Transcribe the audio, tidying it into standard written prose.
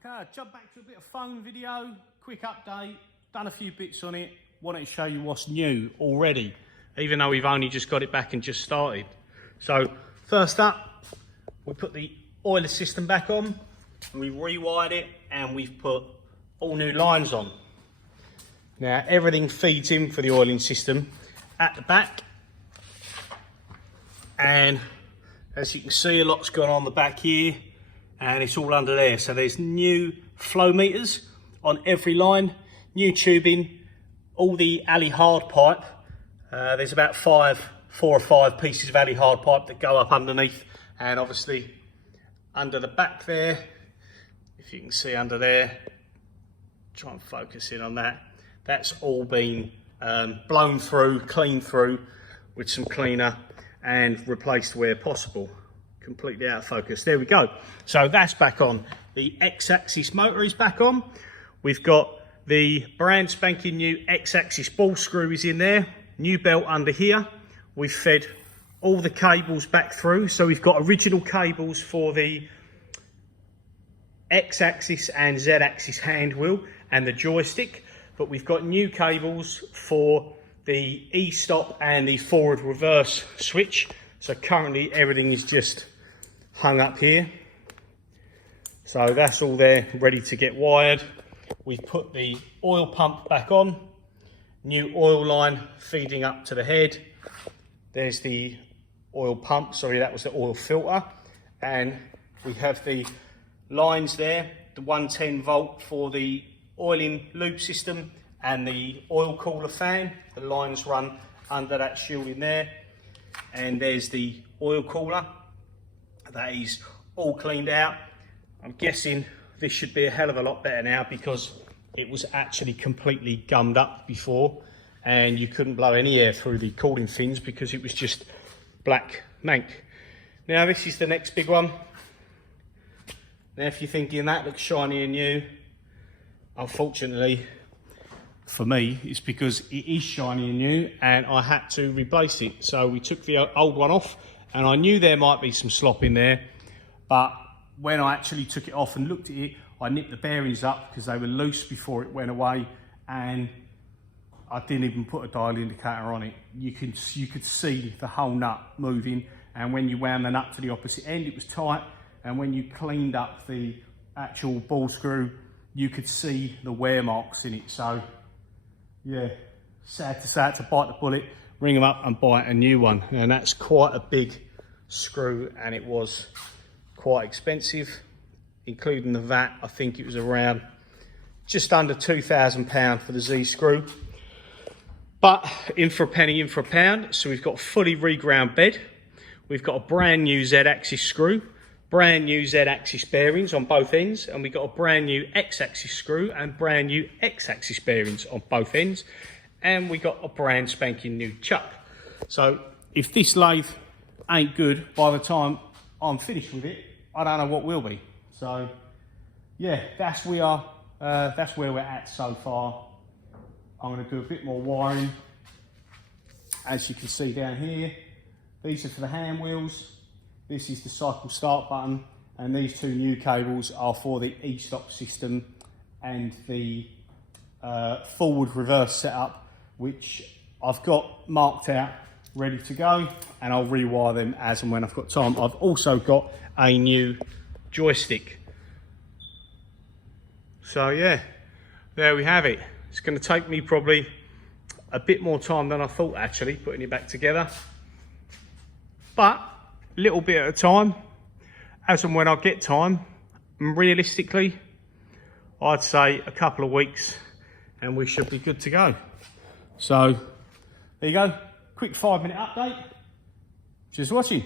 Okay, I'll jump back to a bit of phone video, quick update, done a few bits on it, wanted to show you what's new already, even though we've only just got it back and just started. So first up, we put the oiler system back on, and we've rewired it, and we've put all new lines on. Now everything feeds in for the oiling system at the back, and as you can see, a lot's gone on the back here, and it's all under there. So there's new flow meters on every line, new tubing, all the alley hard pipe. There's about four or five pieces of alley hard pipe that go up underneath, and obviously under the back there, if you can see under there, try and focus in on that, that's all been blown through, cleaned through with some cleaner and replaced where possible. Completely out of focus. There we go. So that's back on. The X-axis motor is back on. We've got the brand spanking new X-axis ball screw is in there. New belt under here. We've fed all the cables back through. So we've got original cables for the X-axis and Z-axis hand wheel and the joystick. But we've got new cables for the e-stop and the forward reverse switch. So currently everything is just hung up here. So that's all there, ready to get wired. We've put the oil pump back on. New oil line feeding up to the head. There's the oil pump, sorry, that was the oil filter. And we have the lines there, the 110 volt for the oiling lube system and the oil cooler fan. The lines run under that shielding there. And there's the oil cooler. That is all cleaned out. I'm guessing this should be a hell of a lot better now, because it was actually completely gummed up before and you couldn't blow any air through the cooling fins because it was just black mank. Now this is the next big one. Now if you're thinking that looks shiny and new, unfortunately for me, it's because it is shiny and new and I had to replace it. So we took the old one off, and I knew there might be some slop in there, but when I actually took it off and looked at it, I nipped the bearings up because they were loose before it went away, and I didn't even put a dial indicator on it. You could see the whole nut moving, and when you wound the nut to the opposite end, it was tight, and when you cleaned up the actual ball screw, you could see the wear marks in it. So yeah, sad to bite the bullet, ring them up and buy a new one. And that's quite a big screw, and it was quite expensive, including the VAT. I think it was around just under £2,000 for the Z screw, but in for a penny, in for a pound. So we've got a fully reground bed, we've got a brand new Z-axis screw, brand new Z-axis bearings on both ends, and we've got a brand new X-axis screw and brand new X-axis bearings on both ends, and we got a brand spanking new chuck. So if this lathe ain't good by the time I'm finished with it, I don't know what will be. So yeah, that's where we're at so far. I'm going to do a bit more wiring. As you can see down here, these are for the hand wheels. This is the cycle start button, and these two new cables are for the e-stop system and the forward reverse setup, which I've got marked out ready to go, and I'll rewire them as and when I've got time. I've also got a new joystick. So yeah, there we have it. It's going to take me probably a bit more time than I thought, actually, putting it back together, but a little bit at a time, as and when I get time. And realistically, I'd say a couple of weeks and we should be good to go. So there you go, quick 5-minute update. Cheers for watching.